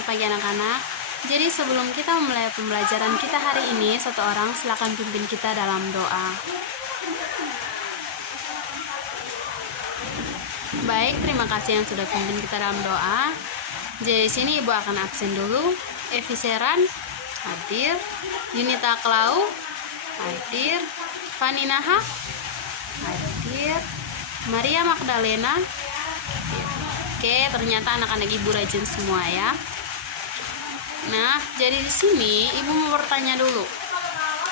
Selamat pagi anak-anak. Jadi sebelum kita memulai pembelajaran kita hari ini, satu orang silakan pimpin kita dalam doa. Baik, terima kasih yang sudah pimpin kita dalam doa. Jadi sini Ibu akan absen dulu. Evi Seran hadir, Yunita Klau hadir, Fani Naha hadir, Maria Magdalena hadir. Oke, ternyata anak-anak Ibu rajin semua ya. Nah, jadi di sini Ibu mau bertanya dulu.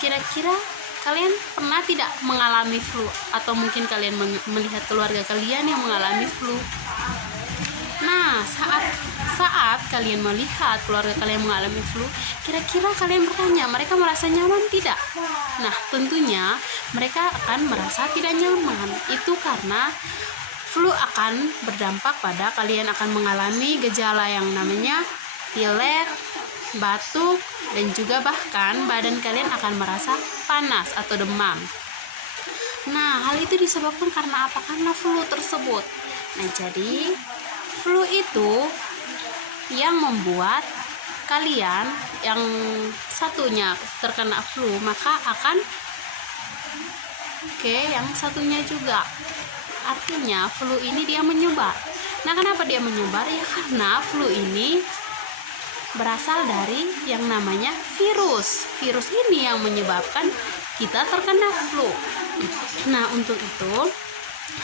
Kira-kira kalian pernah tidak mengalami flu, atau mungkin kalian melihat keluarga kalian yang mengalami flu? Nah, saat kalian melihat keluarga kalian mengalami flu, kira-kira kalian bertanya, mereka merasa nyaman tidak? Nah, tentunya mereka akan merasa tidak nyaman. Itu karena flu akan berdampak pada kalian akan mengalami gejala yang namanya pilek, batuk, dan juga bahkan badan kalian akan merasa panas atau demam. Nah, hal itu disebabkan karena apa? Karena flu tersebut. Nah, jadi flu itu yang membuat kalian yang satunya terkena flu, maka akan yang satunya juga. Artinya flu ini dia menyebar. Nah, kenapa dia menyebar? Ya karena flu ini berasal dari yang namanya virus. Virus ini yang menyebabkan kita terkena flu. Nah, untuk itu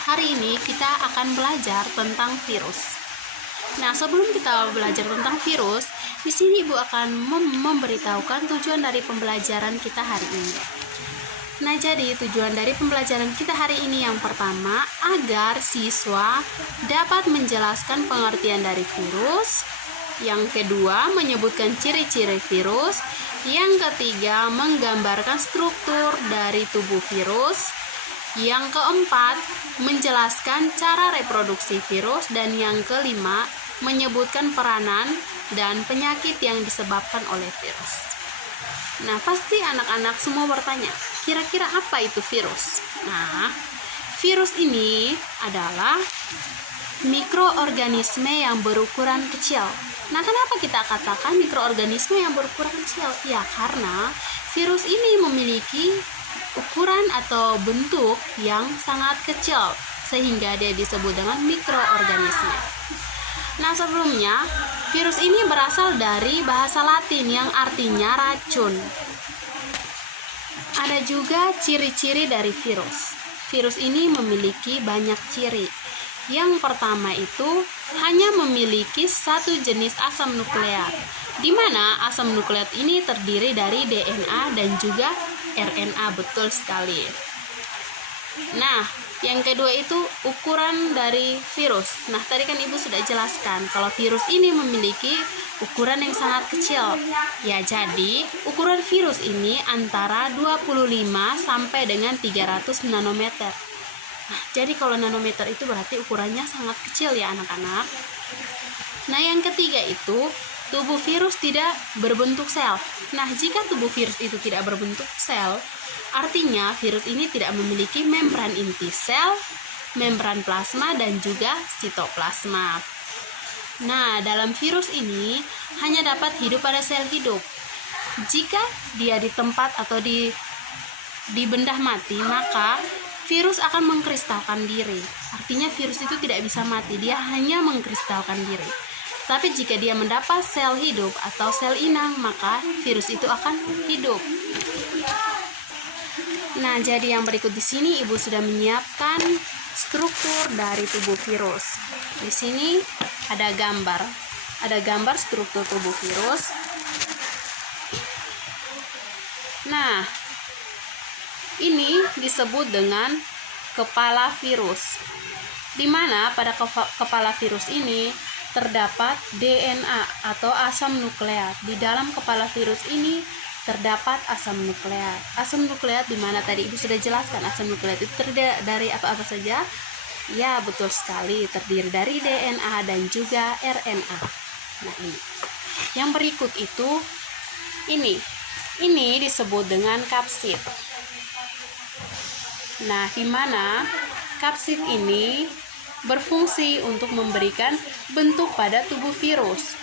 hari ini kita akan belajar tentang virus. Nah, sebelum kita belajar tentang virus, di sini Ibu akan memberitahukan tujuan dari pembelajaran kita hari ini. Nah, jadi tujuan dari pembelajaran kita hari ini yang pertama, agar siswa dapat menjelaskan pengertian dari virus. Yang kedua, menyebutkan ciri-ciri virus. Yang ketiga, menggambarkan struktur dari tubuh virus. Yang keempat, menjelaskan cara reproduksi virus. Dan yang kelima, menyebutkan peranan dan penyakit yang disebabkan oleh virus. Nah, pasti anak-anak semua bertanya, kira-kira apa itu virus? Nah, virus ini adalah mikroorganisme yang berukuran kecil. Nah, kenapa kita katakan mikroorganisme yang berukuran kecil? Ya, karena virus ini memiliki ukuran atau bentuk yang sangat kecil, sehingga dia disebut dengan mikroorganisme. Nah, sebelumnya virus ini berasal dari bahasa Latin yang artinya racun. Ada juga ciri-ciri dari virus. Virus ini memiliki banyak ciri. Yang pertama itu hanya memiliki satu jenis asam nukleat, di mana asam nukleat ini terdiri dari DNA dan juga RNA. Betul sekali. Nah, yang kedua itu ukuran dari virus. Nah, tadi kan Ibu sudah jelaskan kalau virus ini memiliki ukuran yang sangat kecil. Ya, jadi ukuran virus ini antara 25 sampai dengan 300 nanometer. Nah, jadi kalau nanometer itu berarti ukurannya sangat kecil ya anak-anak. Nah, yang ketiga itu tubuh virus tidak berbentuk sel. Nah, jika tubuh virus itu tidak berbentuk sel, artinya virus ini tidak memiliki membran inti sel, membran plasma, dan juga sitoplasma. Nah, dalam virus ini hanya dapat hidup pada sel hidup. Jika dia di tempat atau di benda mati, maka virus akan mengkristalkan diri. Artinya virus itu tidak bisa mati, dia hanya mengkristalkan diri. Tapi jika dia mendapat sel hidup atau sel inang, maka virus itu akan hidup. Nah, jadi yang berikut di sini Ibu sudah menyiapkan struktur dari tubuh virus. Di sini ada gambar struktur tubuh virus. Nah, ini disebut dengan kepala virus, di mana pada kepala virus ini terdapat DNA atau asam nukleat. Di dalam kepala virus ini terdapat asam nukleat. Asam nukleat di mana tadi Ibu sudah jelaskan, asam nukleat itu terdiri dari apa-apa saja? Ya, betul sekali, terdiri dari DNA dan juga RNA. Nah, ini. Yang berikut itu ini disebut dengan kapsid. Nah, di mana kapsid ini berfungsi untuk memberikan bentuk pada tubuh virus.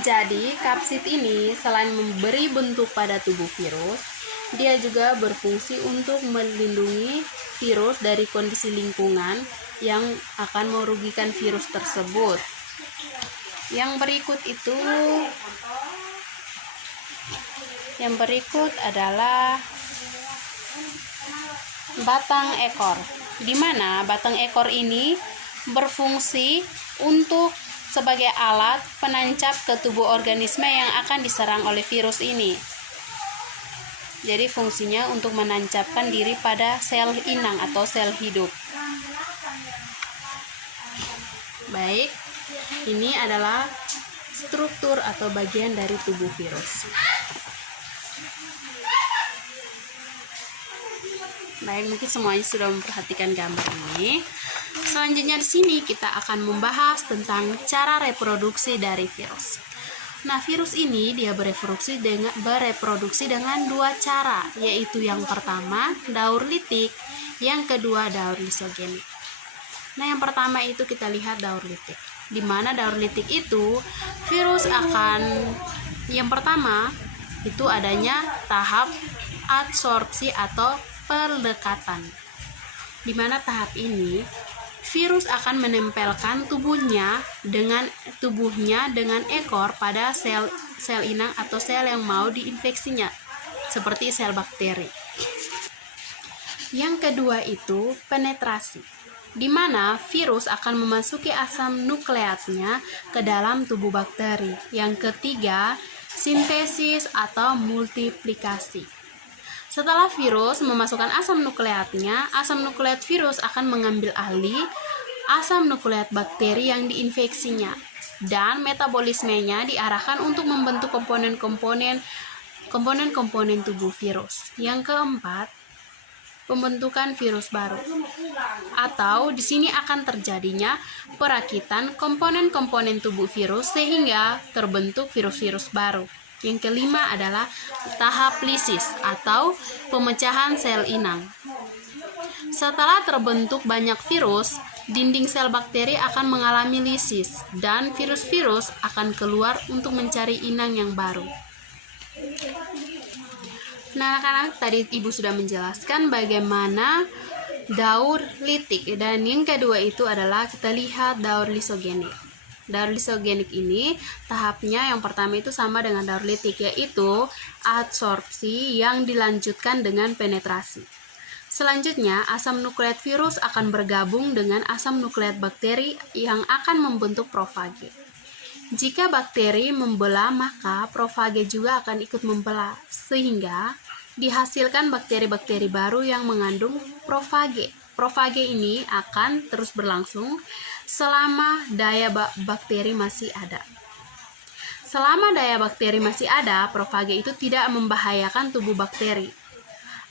Jadi, kapsid ini selain memberi bentuk pada tubuh virus, dia juga berfungsi untuk melindungi virus dari kondisi lingkungan yang akan merugikan virus tersebut. Yang berikut adalah batang ekor, di mana batang ekor ini berfungsi untuk sebagai alat penancap ke tubuh organisme yang akan diserang oleh virus ini. Jadi fungsinya untuk menancapkan diri pada sel inang atau sel hidup. Baik, ini adalah struktur atau bagian dari tubuh virus. Baik, mungkin semuanya sudah memperhatikan gambar ini. Selanjutnya di sini kita akan membahas tentang cara reproduksi dari virus. Nah, virus ini dia bereproduksi dengan dua cara, yaitu yang pertama daur litik, yang kedua daur lisogenik. Nah, yang pertama itu kita lihat daur litik. Di mana daur litik itu virus yang pertama itu adanya tahap adsorpsi atau pelekatan. Di mana tahap ini virus akan menempelkan tubuhnya dengan ekor pada sel inang atau sel yang mau diinfeksinya, seperti sel bakteri. Yang kedua itu penetrasi, di mana virus akan memasuki asam nukleatnya ke dalam tubuh bakteri. Yang ketiga, sintesis atau multiplikasi. Setelah virus memasukkan asam nukleatnya, asam nukleat virus akan mengambil alih asam nukleat bakteri yang diinfeksinya, dan metabolismenya diarahkan untuk membentuk komponen-komponen tubuh virus. Yang keempat, pembentukan virus baru, atau di sini akan terjadinya perakitan komponen-komponen tubuh virus sehingga terbentuk virus-virus baru. Yang kelima adalah tahap lisis atau pemecahan sel inang. Setelah terbentuk banyak virus, dinding sel bakteri akan mengalami lisis dan virus-virus akan keluar untuk mencari inang yang baru. Nah, anak-anak, tadi Ibu sudah menjelaskan bagaimana daur litik, dan yang kedua itu adalah kita lihat daur lisogenik. Daur lisogenik ini tahapnya yang pertama itu sama dengan daur litik, yaitu adsorpsi yang dilanjutkan dengan penetrasi. Selanjutnya, asam nukleat virus akan bergabung dengan asam nukleat bakteri yang akan membentuk profage. Jika bakteri membelah, maka profage juga akan ikut membelah, sehingga dihasilkan bakteri-bakteri baru yang mengandung profage. Profage ini akan terus berlangsung selama daya bakteri masih ada. Selama daya bakteri masih ada, profage itu tidak membahayakan tubuh bakteri.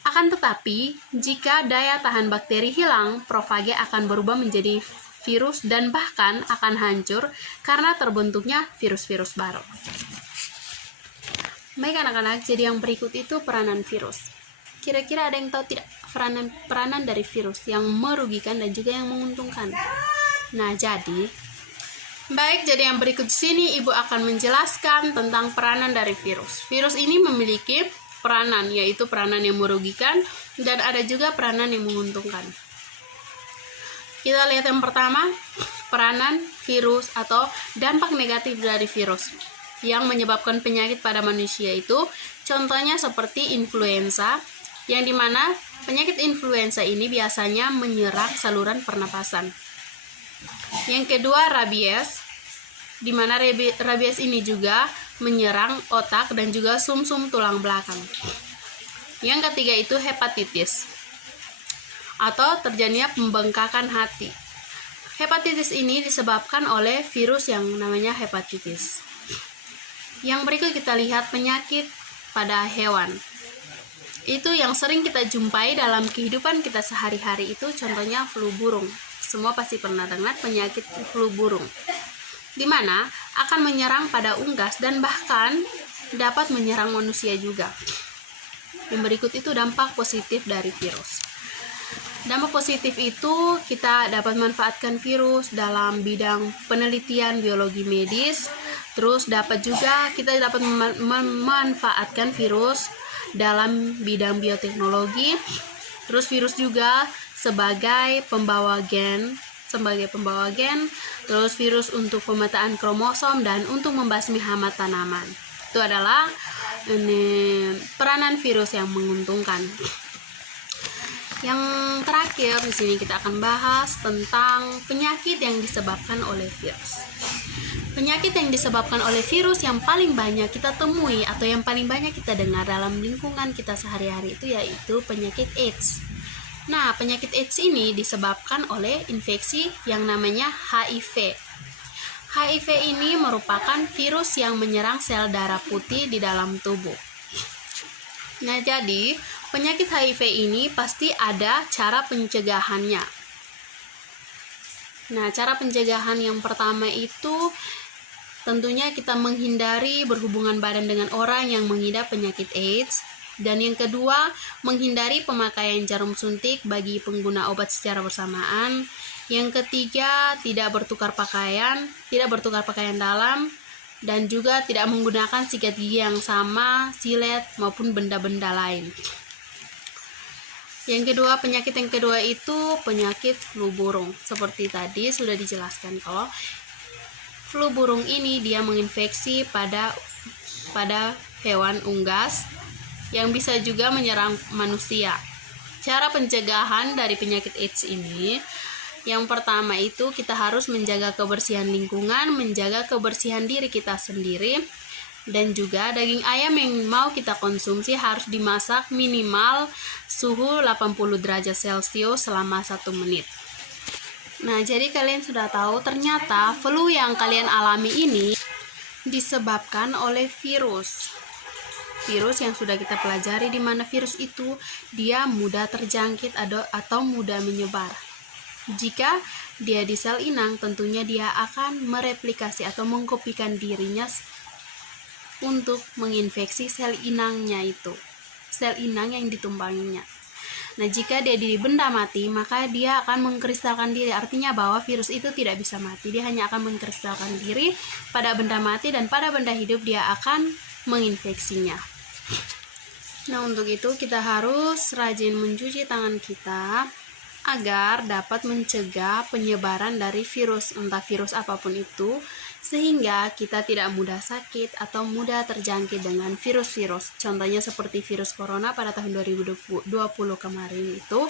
Akan tetapi, jika daya tahan bakteri hilang, profage akan berubah menjadi virus dan bahkan akan hancur karena terbentuknya virus-virus baru. Baik anak-anak, jadi yang berikut itu peranan virus. Kira-kira ada yang tahu tidak peranan dari virus yang merugikan dan juga yang menguntungkan? Nah, jadi yang berikut di sini Ibu akan menjelaskan tentang peranan dari virus. Virus ini memiliki peranan, yaitu peranan yang merugikan dan ada juga peranan yang menguntungkan. Kita lihat yang pertama, peranan virus atau dampak negatif dari virus yang menyebabkan penyakit pada manusia itu contohnya seperti influenza, yang dimana penyakit influenza ini biasanya menyerang saluran pernapasan. Yang kedua, rabies, di mana rabies ini juga menyerang otak dan juga sumsum tulang belakang. Yang ketiga itu hepatitis, atau terjadinya pembengkakan hati. Hepatitis ini disebabkan oleh virus yang namanya hepatitis. Yang berikut kita lihat penyakit pada hewan. Itu yang sering kita jumpai dalam kehidupan kita sehari-hari itu contohnya flu burung. Semua pasti pernah dengar penyakit flu burung, di mana akan menyerang pada unggas dan bahkan dapat menyerang manusia juga. Yang berikut itu dampak positif dari virus. Dampak positif itu kita dapat manfaatkan virus dalam bidang penelitian biologi medis. Terus kita dapat memanfaatkan virus dalam bidang bioteknologi. Terus virus juga sebagai pembawa gen, terus virus untuk pemetaan kromosom dan untuk membasmi hama tanaman. Itu adalah peranan virus yang menguntungkan. Yang terakhir di sini kita akan bahas tentang penyakit yang disebabkan oleh virus. Penyakit yang disebabkan oleh virus yang paling banyak kita temui atau yang paling banyak kita dengar dalam lingkungan kita sehari-hari itu yaitu penyakit AIDS. Nah, penyakit AIDS ini disebabkan oleh infeksi yang namanya HIV. HIV ini merupakan virus yang menyerang sel darah putih di dalam tubuh. Nah, jadi penyakit HIV ini pasti ada cara pencegahannya. Nah, cara pencegahan yang pertama itu tentunya kita menghindari berhubungan badan dengan orang yang mengidap penyakit AIDS. Dan yang kedua, menghindari pemakaian jarum suntik bagi pengguna obat secara bersamaan. Yang ketiga, tidak bertukar pakaian dalam, dan juga tidak menggunakan sikat gigi yang sama, silet, maupun benda-benda lain. Penyakit yang kedua itu penyakit flu burung. Seperti tadi sudah dijelaskan kalau flu burung ini dia menginfeksi pada hewan unggas yang bisa juga menyerang manusia. Cara pencegahan dari penyakit AIDS ini, yang pertama itu kita harus menjaga kebersihan lingkungan, menjaga kebersihan diri kita sendiri, dan juga daging ayam yang mau kita konsumsi harus dimasak minimal suhu 80 derajat Celcius selama 1 menit. Nah, jadi kalian sudah tahu ternyata flu yang kalian alami ini disebabkan oleh virus yang sudah kita pelajari, di mana virus itu dia mudah terjangkit atau mudah menyebar. Jika dia di sel inang, tentunya dia akan mereplikasi atau mengkopikan dirinya untuk menginfeksi sel inangnya itu, sel inang yang ditumpanginya. Nah, jika dia di benda mati, maka dia akan mengkristalkan diri. Artinya bahwa virus itu tidak bisa mati, dia hanya akan mengkristalkan diri pada benda mati, dan pada benda hidup dia akan menginfeksinya. Nah, untuk itu kita harus rajin mencuci tangan kita agar dapat mencegah penyebaran dari virus, entah virus apapun itu, sehingga kita tidak mudah sakit atau mudah terjangkit dengan virus-virus. Contohnya seperti virus corona pada tahun 2020 kemarin itu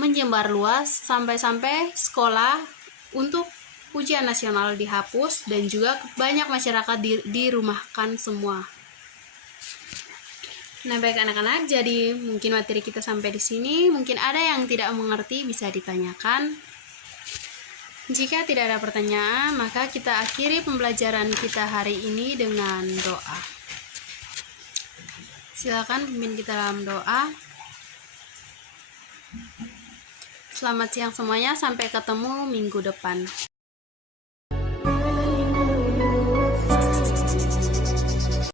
menyebar luas sampai sekolah untuk ujian nasional dihapus, dan juga banyak masyarakat dirumahkan semua. Nah, baik anak-anak, jadi mungkin materi kita sampai di sini. Mungkin ada yang tidak mengerti, bisa ditanyakan. Jika tidak ada pertanyaan, maka kita akhiri pembelajaran kita hari ini dengan doa. Silakan pimpin kita dalam doa. Selamat siang semuanya, sampai ketemu minggu depan.